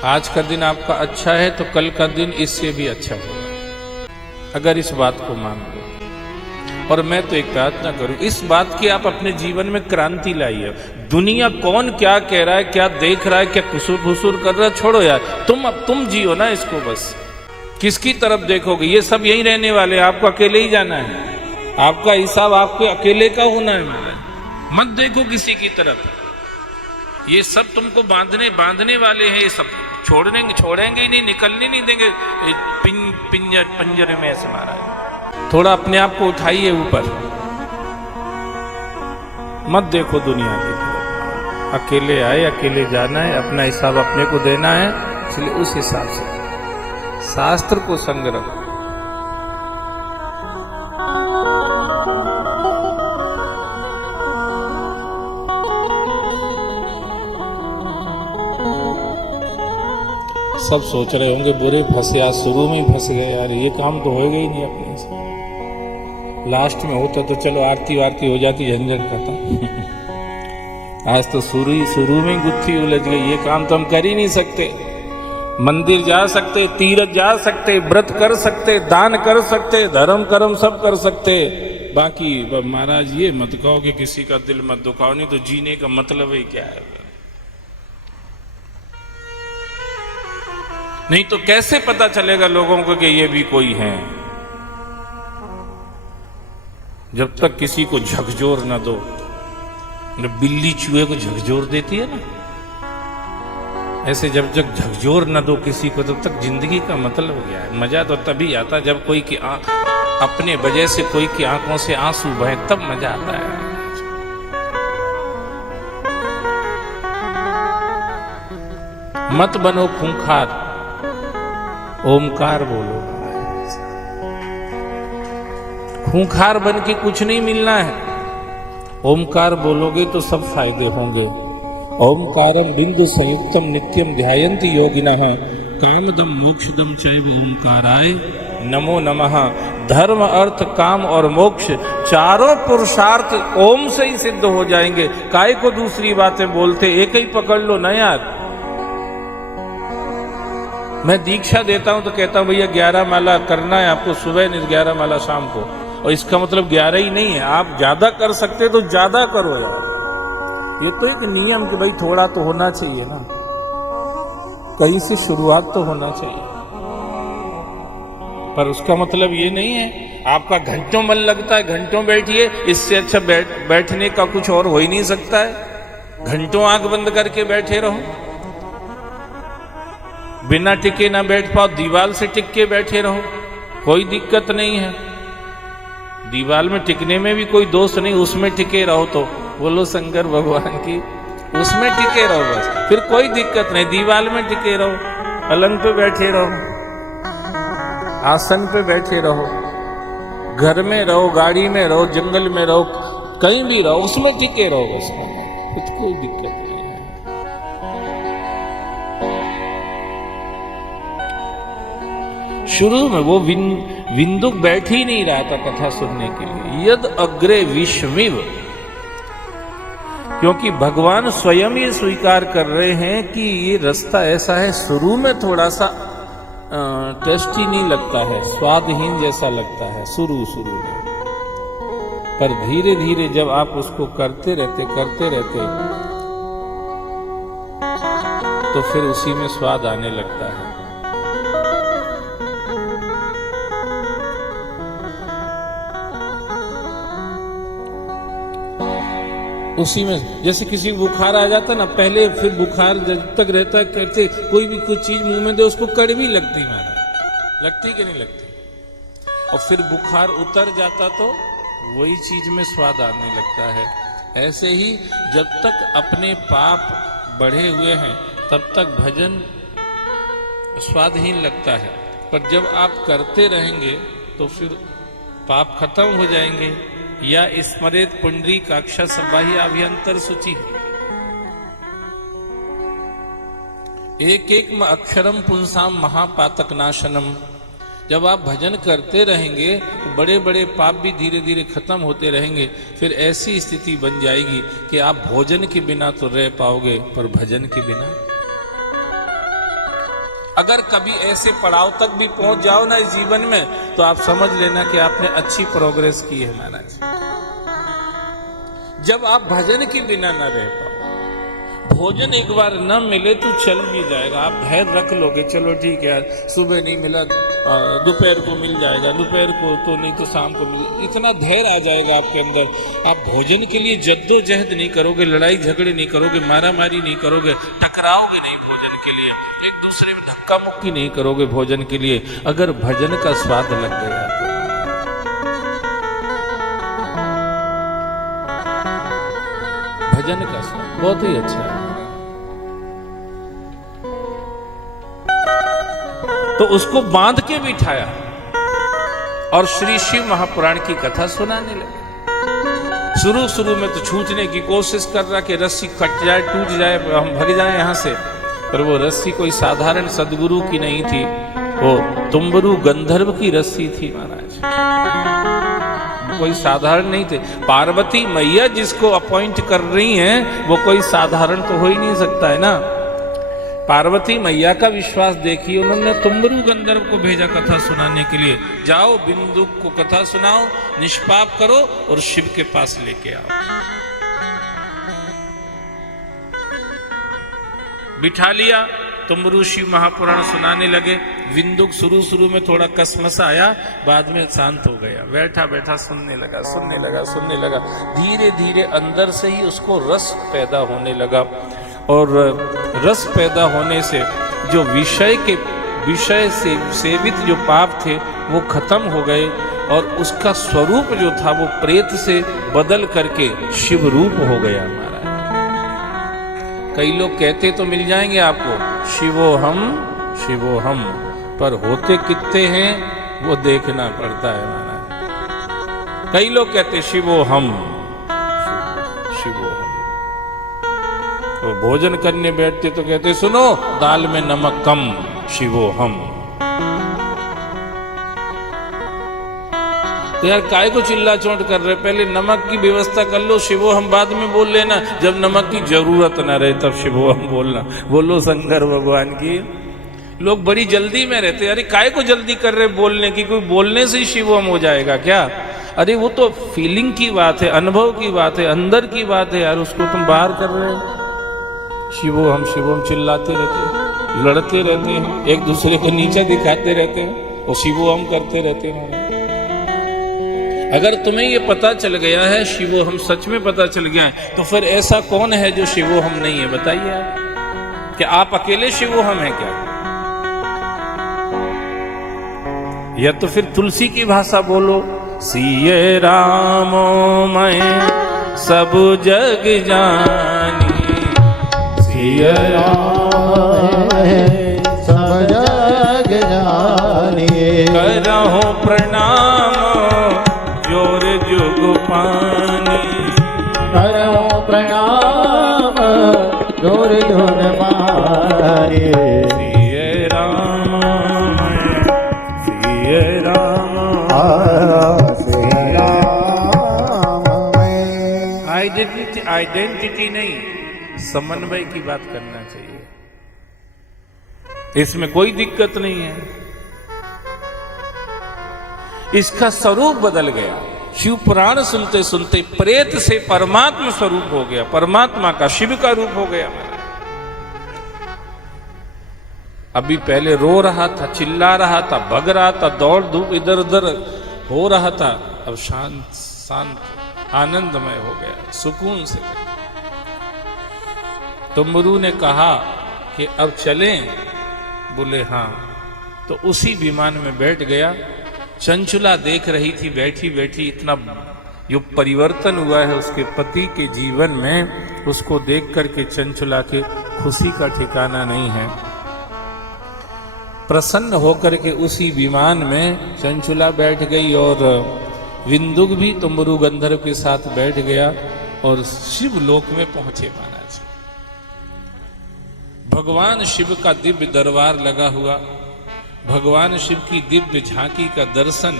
आज का दिन आपका अच्छा है तो कल का दिन इससे भी अच्छा होगा, अगर इस बात को मान लो। और मैं तो एक प्रार्थना करूं, इस बात की आप अपने जीवन में क्रांति लाइए। दुनिया कौन क्या कह रहा है, क्या देख रहा है, क्या कुसूर फुसूर कर रहा है, छोड़ो यार, तुम जियो ना इसको। बस किसकी तरफ देखोगे? ये सब यहीं रहने वाले हैं, आपको अकेले ही जाना है, आपका हिसाब आपके अकेले का होना है। मत देखो किसी की तरफ, ये सब तुमको बांधने वाले हैं, ये सब छोड़ेंगे ही नहीं, निकलने नहीं देंगे। पिंजरे में ऐसे मारा है। थोड़ा अपने आप को उठाइए ऊपर, मत देखो दुनिया की तरफ। अकेले आए, अकेले जाना है, अपना हिसाब अपने को देना है, इसलिए उस हिसाब से शास्त्र को संग रखो। सब सोच रहे होंगे बुरे फंसे, आज शुरू में ही फंस गए यार, ये काम तो होएगा ही नहीं अपने से। लास्ट में होता तो चलो आरती वारती हो जाती, झंझट खत्म। आज तो शुरू में गुत्थी उलझ गई, ये काम तो हम कर ही नहीं सकते। मंदिर जा सकते, तीर्थ जा सकते, व्रत कर सकते, दान कर सकते, धर्म कर्म सब कर सकते, बाकी महाराज ये मत कहो कि किसी का दिल मत दुखाओ, नहीं तो जीने का मतलब ही क्या है? नहीं तो कैसे पता चलेगा लोगों को कि ये भी कोई है? जब तक किसी को झकझोर न दो, बिल्ली चूहे को झकझोर देती है ना, ऐसे जब तक झकझोर न दो किसी को, तब तक जिंदगी का मतलब क्या है? मजा तो तभी आता जब कोई की अपने वजह से कोई की आंखों से आंसू बहे, तब मजा आता है। मत बनो खूंखार, ओमकार बोलो। खूंखार बन के कुछ नहीं मिलना है, ओमकार बोलोगे तो सब फायदे होंगे। ओमकारम बिंदु संयुक्तम नित्यम ध्यायन्ति योगिनः कामदम मोक्षदम चैव ओमकाराय नमो नमः। धर्म अर्थ काम और मोक्ष चारों पुरुषार्थ ओम से ही सिद्ध हो जाएंगे। काय को दूसरी बातें बोलते, एक ही पकड़ लो ना यार। मैं दीक्षा देता हूं तो कहता हूं भैया 11 माला करना है आपको, सुबह नहीं 11 माला शाम को। और इसका मतलब 11 ही नहीं है, आप ज्यादा कर सकते तो ज्यादा करो यार। ये तो एक नियम कि भाई थोड़ा तो होना चाहिए ना, कहीं से शुरुआत तो होना चाहिए। पर उसका मतलब ये नहीं है आपका घंटों मन लगता है, घंटों बैठिए, इससे अच्छा बैठने का कुछ और हो ही नहीं सकता है। घंटों आंख बंद करके बैठे रहो, बिना टिके ना बैठ पाओ, दीवार से टिक के बैठे रहो, कोई दिक्कत नहीं है। दीवार में टिकने में भी कोई दोष नहीं, उसमें टिके रहो तो बोलो शंकर भगवान की, उसमें टिके रहो बस, फिर कोई दिक्कत नहीं। दीवार में टिके रहो, पलंग पे बैठे रहो, आसन पे बैठे रहो, घर में रहो, गाड़ी में रहो, जंगल में रहो, कहीं भी रहो, उसमें टिके रहो बस, कुछ कोई दिक्कत नहीं। शुरू में वो विंदुक बैठ ही नहीं रहा था कथा सुनने के लिए, यद अग्रे विश्वमिव, क्योंकि भगवान स्वयं ये स्वीकार कर रहे हैं कि ये रास्ता ऐसा है, शुरू में थोड़ा सा टेस्टी नहीं लगता है, स्वादहीन जैसा लगता है शुरू में, पर धीरे धीरे जब आप उसको करते रहते तो फिर उसी में स्वाद आने लगता है। उसी में जैसे किसी को बुखार आ जाता ना, पहले फिर बुखार जब तक रहता है करते कोई भी कुछ चीज मुंह में दे उसको कड़वी लगती लगती कि नहीं लगती, और फिर बुखार उतर जाता तो वही चीज में स्वाद आने लगता है। ऐसे ही जब तक अपने पाप बढ़े हुए हैं तब तक भजन स्वादहीन लगता है, पर जब आप करते रहेंगे तो फिर पाप खत्म हो जाएंगे। या स्मरेत पुंडरीकाक्ष संबाह्य अभ्यंतर सूचि, एक एक अक्षरम पुंसाम महापातक नाशनम। जब आप भजन करते रहेंगे तो बड़े बड़े पाप भी धीरे धीरे खत्म होते रहेंगे। फिर ऐसी स्थिति बन जाएगी कि आप भोजन के बिना तो रह पाओगे, पर भजन के बिना अगर कभी ऐसे पड़ाव तक भी पहुंच जाओ ना इस जीवन में, तो आप समझ लेना कि आपने अच्छी प्रोग्रेस की है महाराज। जब आप भजन के बिना न रह पाओ, भोजन एक बार न मिले तो चल भी जाएगा, आप धैर्य रख लोगे, चलो ठीक है सुबह नहीं मिला दोपहर को मिल जाएगा, दोपहर को तो नहीं तो शाम को मिल, इतना धैर्य आ जाएगा आपके अंदर। आप भोजन के लिए जद्दोजहद नहीं करोगे, लड़ाई झगड़े नहीं करोगे, मारामारी नहीं करोगे, टकराओगे नहीं भोजन के लिए, एक दूसरे में धक्का मुक्की नहीं करोगे भोजन के लिए। अगर भजन का स्वाद लग गया तो भजन का स्वाद बहुत ही अच्छा है। तो उसको बांध के बिठाया और श्री शिव महापुराण की कथा सुनाने लगे। शुरू में तो छूटने की कोशिश कर रहा कि रस्सी कट जाए, टूट जाए, हम भाग जाए यहां से, पर वो रस्सी कोई साधारण सदगुरु की नहीं थी, वो तुम्बरु गंधर्व की रस्सी थी महाराज, कोई साधारण नहीं थे। पार्वती मैया जिसको अपॉइंट कर रही हैं वो कोई साधारण तो हो ही नहीं सकता है ना। पार्वती मैया का विश्वास देखिए, उन्होंने तुम्बरु गंधर्व को भेजा कथा सुनाने के लिए, जाओ बिंदुक को कथा सुनाओ, निष्पाप करो और शिव के पास लेके आओ। बिठा लिया, तुम्बरु शिव महापुराण सुनाने लगे। बिंदुक शुरू में थोड़ा कसमसा आया, बाद में शांत हो गया, बैठा बैठा सुनने लगा। धीरे धीरे अंदर से ही उसको रस पैदा होने लगा, और रस पैदा होने से जो विषय से सेवित जो पाप थे वो खत्म हो गए, और उसका स्वरूप जो था वो प्रेत से बदल करके शिव रूप हो गया हमारा। कई लोग कहते तो मिल जाएंगे आपको शिवोहम, पर होते कितने हैं वो देखना पड़ता है महाराज। कई लोग कहते शिवोहम, तो भोजन करने बैठते तो कहते सुनो दाल में नमक कम, शिवोहम। तो यार काय को चिल्ला चोट कर रहे, पहले नमक की व्यवस्था कर लो, शिवोहम बाद में बोल लेना, जब नमक की जरूरत ना रहे तब शिवोहम बोलना। बोलो शंकर भगवान की। लोग बड़ी जल्दी में रहते, अरे काय को जल्दी कर रहे बोलने की, कोई बोलने से ही शिवोहम हो जाएगा क्या? अरे वो तो फीलिंग की बात है, अनुभव की बात है, अंदर की बात है यार, उसको तुम बाहर कर रहे हो। शिवोहम चिल्लाते रहते हैं, लड़ते रहते हैं, एक दूसरे को नीचा दिखाते रहते हैं और शिवोहम करते रहते हैं। अगर तुम्हें ये पता चल गया है, शिवोहम सच में पता चल गया है, तो फिर ऐसा कौन है जो शिवोहम नहीं है? बताइए आप, क्या आप अकेले शिवोहम है क्या? या तो फिर तुलसी की भाषा बोलो, सिये रामो मैं सब जग जानी, सिये राम सब जग जानी, करहु प्रणाम जोर जुग पानी, करहु प्रणाम जोर जुग पानी, सिये राम आइडेंटिटी नहीं, समन्वय की बात करना चाहिए, इसमें कोई दिक्कत नहीं है। इसका स्वरूप बदल गया, शिव पुराण सुनते सुनते प्रेत से परमात्मा स्वरूप हो गया, परमात्मा का शिव का रूप हो गया। अभी पहले रो रहा था, चिल्ला रहा था, भग रहा था, दौड़ धूप इधर उधर हो रहा था, अब शांत आनंदमय हो गया, सुकून से। तुम्बरु ने कहा कि अब चलें, बोले हाँ, तो उसी विमान में बैठ गया। चंचुला देख रही थी बैठी बैठी, इतना जो परिवर्तन हुआ है उसके पति के जीवन में, उसको देख करके चंचुला के खुशी का ठिकाना नहीं है। प्रसन्न होकर के उसी विमान में चंचुला बैठ गई और विंदुक भी तुम्बरु गंधर्व के साथ बैठ गया और शिव लोक में पहुंचे महाराज। भगवान शिव का दिव्य दरबार लगा हुआ, भगवान शिव की दिव्य झांकी का दर्शन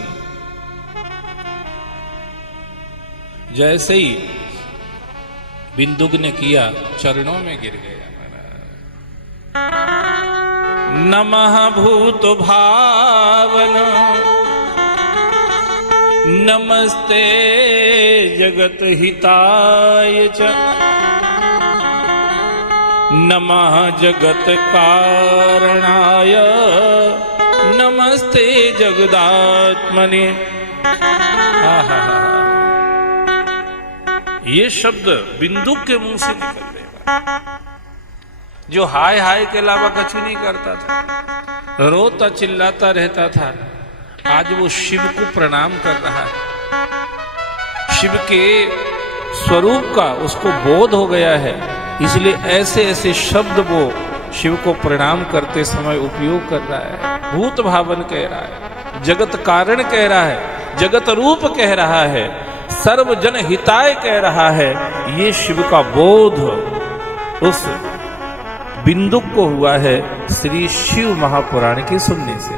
जैसे ही बिंदुक ने किया, चरणों में गिर गया महाराज। नमः भूत भावन नमस्ते जगत हिताय च नमः जगत कारणाय नमस्ते जगदात्मने। ये शब्द बिंदु के मुंह से निकल रहे, जो हाय हाय के अलावा कुछ नहीं करता था, रोता चिल्लाता रहता था, आज वो शिव को प्रणाम कर रहा है। शिव के स्वरूप का उसको बोध हो गया है, इसलिए ऐसे ऐसे शब्द वो शिव को प्रणाम करते समय उपयोग कर रहा है। भूत भावन कह रहा है, जगत कारण कह रहा है, जगत रूप कह रहा है, सर्वजन हिताय कह रहा है। ये शिव का बोध उस बिंदु को हुआ है श्री शिव महापुराण के सुनने से।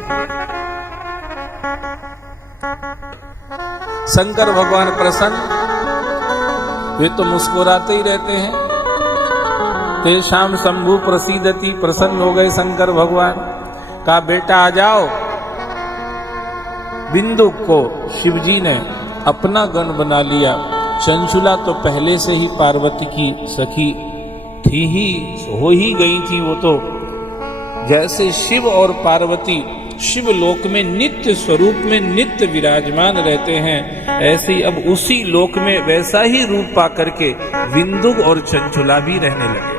शंकर भगवान प्रसन्न, वे तो मुस्कुराते ही रहते हैं। तेषाम शंभु प्रसीदति, प्रसन्न हो गए शंकर भगवान, कहा बेटा आ जाओ। बिंदु को शिवजी ने अपना गण बना लिया। चंचुला तो पहले से ही पार्वती की सखी थी ही, हो ही गई थी। वो तो जैसे शिव और पार्वती शिव लोक में नित्य स्वरूप में नित्य विराजमान रहते हैं, ऐसे ही अब उसी लोक में वैसा ही रूप पा करके बिंदु और चंचुला भी रहने लगे।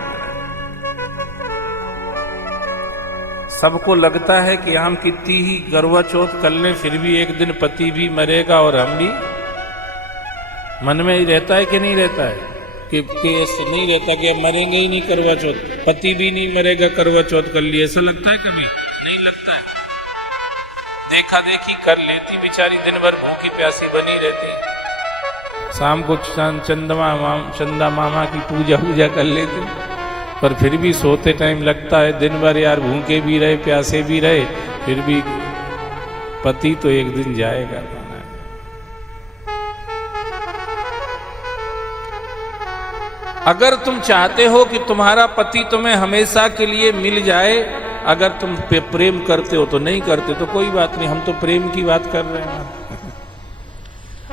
सबको लगता है कि हम कितनी ही करवा चौथ कर लें फिर भी एक दिन पति भी मरेगा और हम भी। मन में ही रहता है कि नहीं रहता है कि ऐसे नहीं रहता कि अब मरेंगे ही नहीं करवा चौथ, पति भी नहीं मरेगा करवा चौथ कर लिए, ऐसा लगता है कभी? नहीं लगता है। देखा देखी कर लेती बेचारी, दिन भर भूखी प्यासी बनी रहती, शाम को चंदा मामा की पूजा कर लेती, पर फिर भी सोते टाइम लगता है दिन भर यार भूखे भी रहे प्यासे भी रहे, फिर भी पति तो एक दिन जाएगा। अगर तुम चाहते हो कि तुम्हारा पति तुम्हें हमेशा के लिए मिल जाए, अगर तुम प्रेम करते हो तो, नहीं करते तो कोई बात नहीं, हम तो प्रेम की बात कर रहे हैं।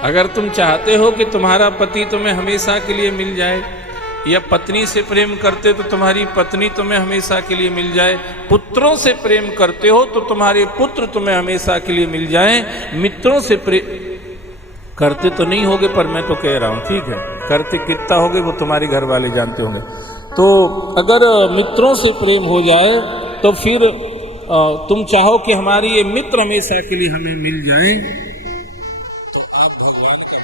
अगर तुम चाहते हो कि तुम्हारा पति तुम्हें हमेशा के लिए मिल जाए, या पत्नी से प्रेम करते तो तुम्हारी पत्नी तुम्हें हमेशा के लिए मिल जाए, पुत्रों से प्रेम करते हो तो तुम्हारे पुत्र तुम्हें हमेशा के लिए मिल जाए, मित्रों से प्रेम करते तो नहीं होगे, पर मैं तो कह रहा हूं, ठीक है, करते कितना होगे वो तुम्हारे घर वाले जानते होंगे। तो अगर मित्रों से प्रेम हो जाए तो फिर तुम चाहो कि हमारी ये मित्र हमेशा के लिए हमें मिल जाएं, तो आप भगवान का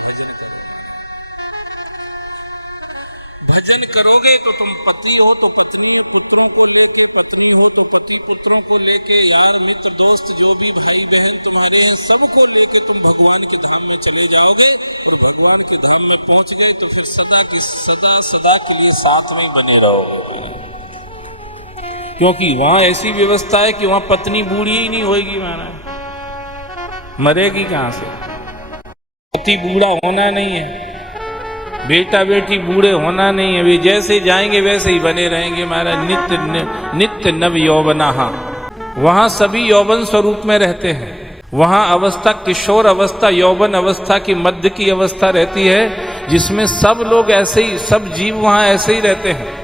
भजन करोगे तो तुम पति हो तो पत्नी पुत्रों को लेके, पत्नी हो तो पति पुत्रों को लेके, यार मित्र दोस्त जो भी भाई बहन तुम्हारे हैं सबको लेके तुम भगवान के धाम में चले जाओगे, और भगवान के धाम में पहुंच गए तो फिर सदा के लिए साथ में बने रहोगे। क्योंकि वहां ऐसी व्यवस्था है कि वहां पत्नी बूढ़ी ही नहीं होगी, महाराज मरेगी कहां से? पति बूढ़ा होना नहीं है, बेटा बेटी बूढ़े होना नहीं है, वे जैसे जाएंगे वैसे ही बने रहेंगे महाराज। नित्य नव यौवना, वहां सभी यौवन स्वरूप में रहते हैं। वहां अवस्था किशोर अवस्था, यौवन अवस्था की मध्य की अवस्था रहती है, जिसमें सब लोग ऐसे ही, सब जीव वहां ऐसे ही रहते हैं।